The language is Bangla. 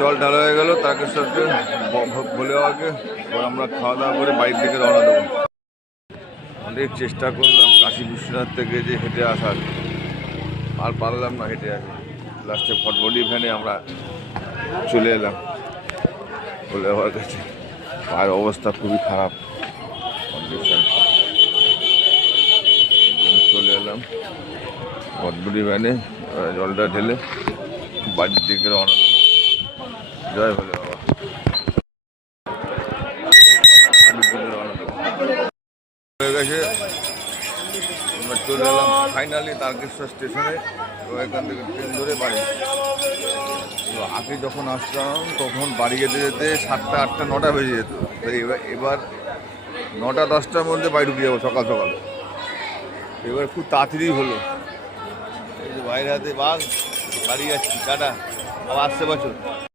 জল ঢালা হয়ে গেল তারকেশ্বরকে ভোলে বাবাকে। এবার আমরা খাওয়া দাওয়া করে বাড়ির দিকে রওনা দেবো। অনেক চেষ্টা করলাম কাশী বিশ্বনাথ থেকে যে হেঁটে আসার, আর পারলাম না হেঁটে আসি। লাস্টে ফটফটি ভ্যানে আমরা চলে এলাম ভোলে বাবার কাছে। পায়ের অবস্থা খুবই খারাপ কন্ডিশন, চলে এলাম ফটফটি ভ্যানে। জলটা ঢেলে বাড়ির দিকে রওনা দেবো। জয় ভোলে বাবা। হয়ে গেছে, আমরা চলে এলাম ফাইনালি তারকেশ্বর স্টেশনে। তো এখান থেকে ট্রেন ধরে বাড়ি। তো আগে যখন আসতাম তখন বাড়ি যেতে যেতে 7টা 8টা 9টা বেজে যেত। তো এবার 9টা 10টার মধ্যে বাড়ি ঢুকে যাবো সকাল সকাল। এবার খুব তাড়াতাড়ি হলো। এই যে বাইরে হাতে বাঘ, বাড়ি যাচ্ছি, টাটা, আবার আসতে বছর।